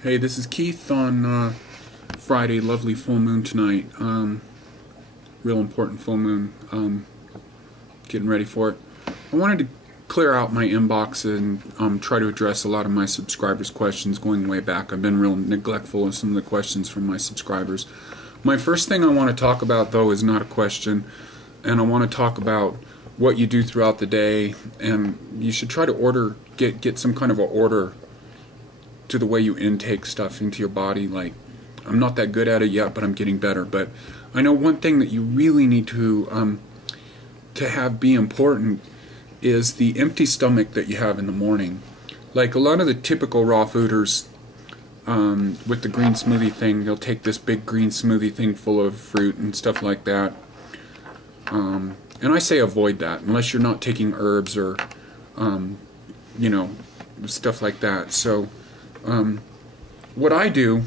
Hey, this is Keith on Friday, lovely full moon tonight. Real important full moon. Getting ready for it. I wanted to clear out my inbox and try to address a lot of my subscribers' questions going way back. I've been real neglectful of some of the questions from my subscribers. My first thing I want to talk about, though, is not a question, and I want to talk about what you do throughout the day, and you should try to get some kind of an order to the way you intake stuff into your body. Like, I'm not that good at it yet, but I'm getting better. But I know one thing that you really need to have be important is the empty stomach that you have in the morning. Like a lot of the typical raw fooders with the green smoothie thing, they'll take this big green smoothie thing full of fruit and stuff like that. And I say avoid that unless you're not taking herbs or you know, stuff like that. So what I do,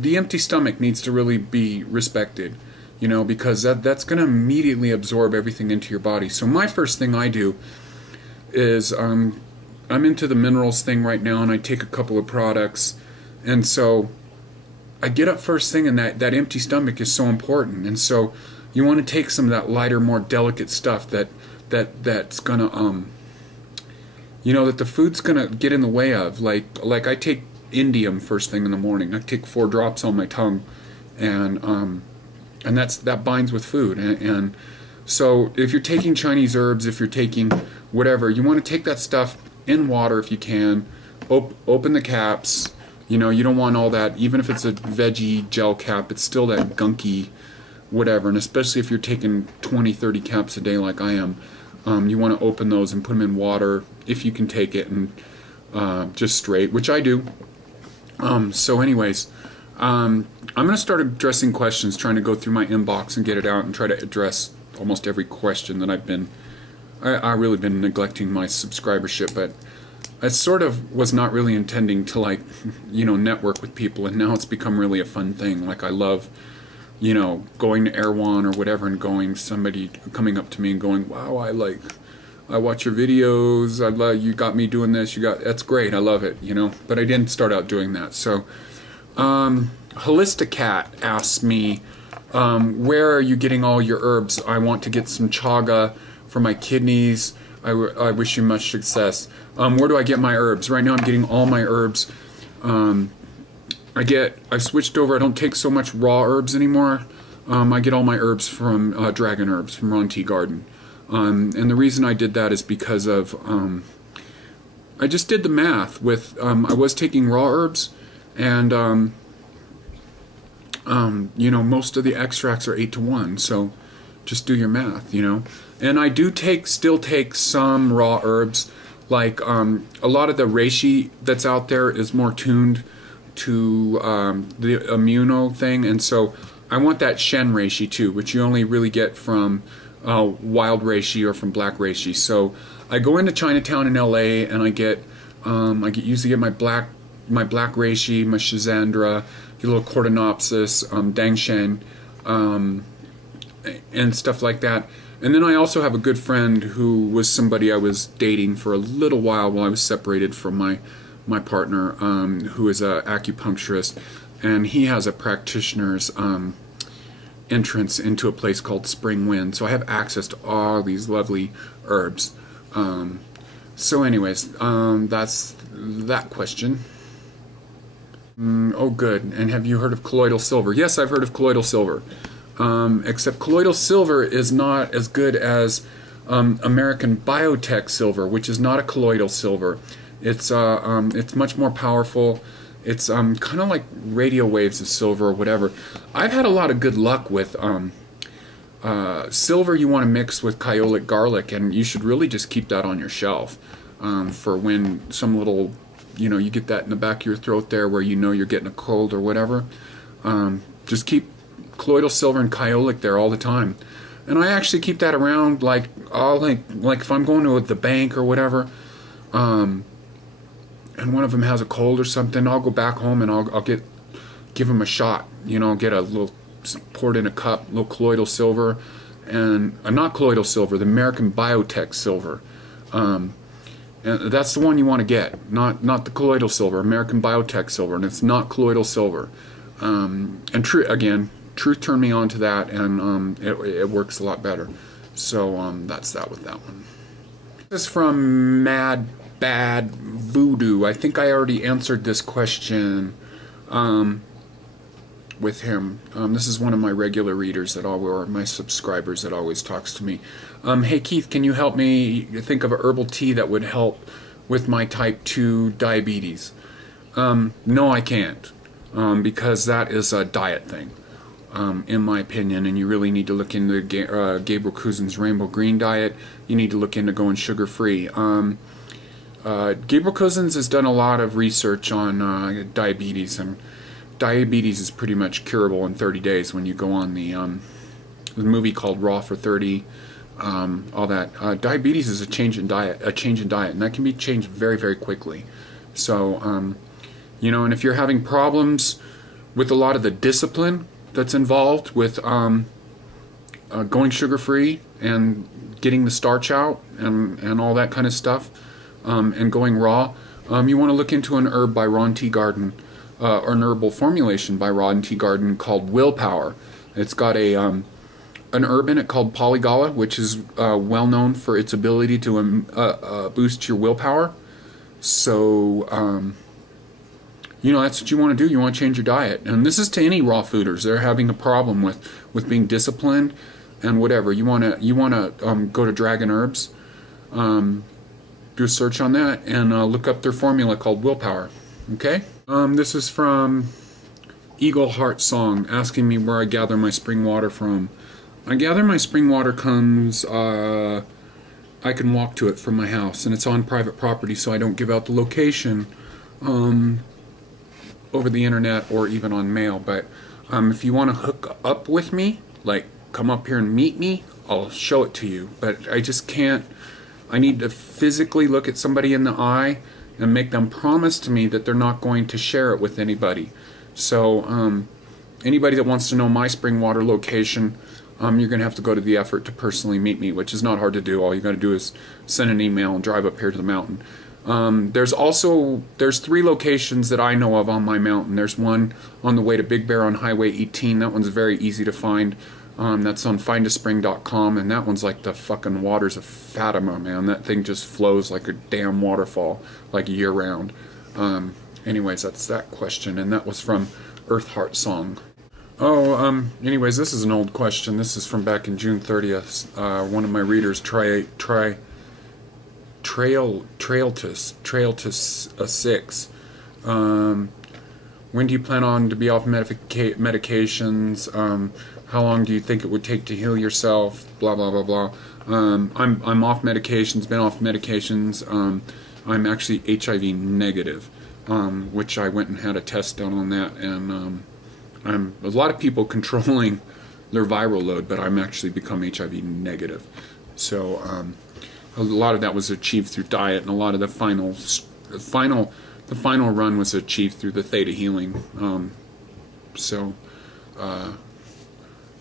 the empty stomach needs to really be respected, you know, because that's going to immediately absorb everything into your body. So my first thing I do is I'm into the minerals thing right now, and I take a couple of products, and so I get up first thing, and that empty stomach is so important. And so you want to take some of that lighter, more delicate stuff that's gonna you know, that the food's gonna get in the way of. Like I take indium first thing in the morning. I take 4 drops on my tongue, and that binds with food. And so if you're taking Chinese herbs, if you're taking whatever, you want to take that stuff in water if you can. Open the caps. You know, you don't want all that. Even if it's a veggie gel cap, it's still that gunky whatever. And especially if you're taking 20-30 caps a day like I am. You want to open those and put them in water if you can take it, and just straight, which I do. So anyways, I'm going to start addressing questions, trying to go through my inbox and get it out and try to address almost every question that I really been neglecting my subscribership, but I sort of was not really intending to, like, you know, network with people, and now it's become really a fun thing. Like, I love, you know, going to Erewhon or whatever and somebody coming up to me and going, wow, I watch your videos, I love, you got me doing this, that's great, I love it, you know, but I didn't start out doing that. So, Holisticat asks me, where are you getting all your herbs? I want to get some chaga for my kidneys. I wish you much success. Where do I get my herbs? Right now I'm getting all my herbs. I've switched over. I don't take so much raw herbs anymore. I get all my herbs from Dragon Herbs from Ron T. Garden. And the reason I did that is because of I just did the math with I was taking raw herbs, and you know, most of the extracts are 8-to-1, so just do your math, you know. And I do still take some raw herbs, like a lot of the reishi that's out there is more tuned to the immuno thing, and so I want that Shen reishi too, which you only really get from wild reishi or from black reishi. So I go into Chinatown in LA, and I usually get my black reishi, my schizandra, get a little Cordyceps, Dangshen, and stuff like that. And then I also have a good friend who was somebody I was dating for a little while I was separated from my partner, who is an acupuncturist, and he has a practitioner's entrance into a place called Spring Wind, so I have access to all these lovely herbs. So anyways, that's that question. Oh good, and have you heard of colloidal silver? Yes, I've heard of colloidal silver, except colloidal silver is not as good as American Biotech silver, which is not a colloidal silver. It's much more powerful. It's kind of like radio waves of silver or whatever. I've had a lot of good luck with silver. You want to mix with Kyolic garlic, and you should really just keep that on your shelf for when some little, you know, you get that in the back of your throat there where you know you're getting a cold or whatever. Just keep colloidal silver and Kyolic there all the time. And I actually keep that around, like if I'm going to the bank or whatever, and one of them has a cold or something, I'll go back home and I'll give them a shot. You know, get a little, poured in a cup, little colloidal silver, and not colloidal silver, the American Biotech silver. And that's the one you want to get, not the colloidal silver, American Biotech silver, and it's not colloidal silver. And Truth turned me on to that, and it works a lot better. So that's that with that one. This is from Mad Bad Voodoo. I think I already answered this question with him. This is one of my regular readers or my subscribers that always talks to me. Hey Keith, can you help me think of a herbal tea that would help with my type 2 diabetes? No, I can't, because that is a diet thing, in my opinion, and you really need to look into Gabriel Cousin's Rainbow Green diet. You need to look into going sugar-free. Gabriel Cousins has done a lot of research on diabetes, and diabetes is pretty much curable in 30 days when you go on the movie called Raw for 30. All that. Diabetes is a change in diet, and that can be changed very, very quickly. So, and if you're having problems with a lot of the discipline that's involved with going sugar-free and getting the starch out and all that kind of stuff, and going raw, you want to look into an herb by Ron T. Garden, or an herbal formulation by Ron T. Garden called Willpower. It's got an herb in it called Polygala, which is well known for its ability to boost your willpower. So, that's what you want to do. You want to change your diet. And this is to any raw fooders. They're having a problem with being disciplined and whatever. You want to go to Dragon Herbs, do a search on that, and look up their formula called Willpower. Okay? This is from Eagle Heart Song, asking me where I gather my spring water from. I gather my spring water comes, I can walk to it from my house, and it's on private property, so I don't give out the location over the internet or even on mail. But if you want to hook up with me, like come up here and meet me, I'll show it to you. But I just can't. I need to physically look at somebody in the eye and make them promise to me that they're not going to share it with anybody. So anybody that wants to know my spring water location, you're going to have to go to the effort to personally meet me, which is not hard to do. All you got to do is send an email and drive up here to the mountain. There's 3 locations that I know of on my mountain. There's one on the way to Big Bear on Highway 18. That one's very easy to find. That's on findaspring.com, and that one's like the fucking waters of Fatima, man. That thing just flows like a damn waterfall, like year-round. Anyways, that's that question, and that was from Earth Heart Song. Anyways, this is an old question. This is from back in June 30th. One of my readers, Trailtus 6. When do you plan on to be off medications? How long do you think it would take to heal yourself? Blah blah blah blah. I'm off medications. Been off medications. I'm actually HIV negative, which I went and had a test done on that, and I'm a lot of people controlling their viral load, but I'm actually become HIV negative. So a lot of that was achieved through diet, and a lot of the final run was achieved through the Theta Healing.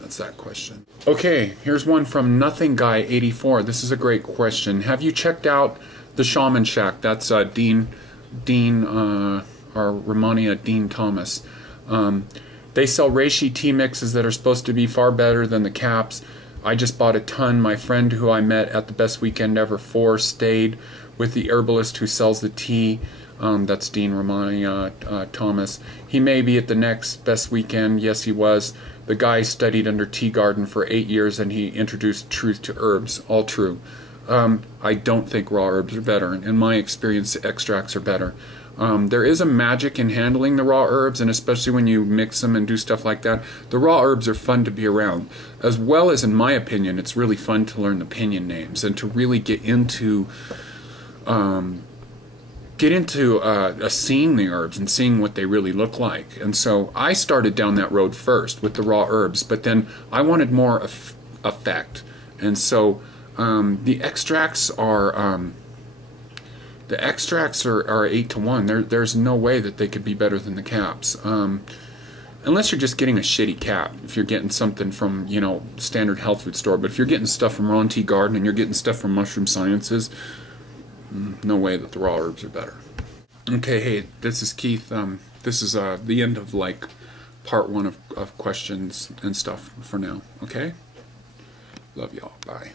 That's that question. Okay, here's one from Nothing Guy 84. This is a great question. Have you checked out the Shaman Shack? That's Dean or Ramania Dean Thomas. They sell reishi tea mixes that are supposed to be far better than the caps. I just bought a ton. My friend who I met at the Best Weekend Ever 4 stayed with the herbalist who sells the tea. That's Dean Ramania Thomas. He may be at the next Best Weekend. Yes, he was. The guy studied under Tea Garden for 8 years, and he introduced truth to herbs. All true. I don't think raw herbs are better. In my experience, extracts are better. There is a magic in handling the raw herbs, and especially when you mix them and do stuff like that. The raw herbs are fun to be around. As well as, in my opinion, it's really fun to learn the pinyin names and to really get into seeing the herbs and seeing what they really look like. And so I started down that road first with the raw herbs, but then I wanted more effect. And so the extracts are 8 to 1. There's no way that they could be better than the caps. Unless you're just getting a shitty cap. If you're getting something from, standard health food store. But if you're getting stuff from Ron T. Garden and you're getting stuff from Mushroom Sciences, No way that the raw herbs are better. Okay, hey, this is Keith. This is the end of like part 1 of questions and stuff for now. Okay? Love y'all. Bye.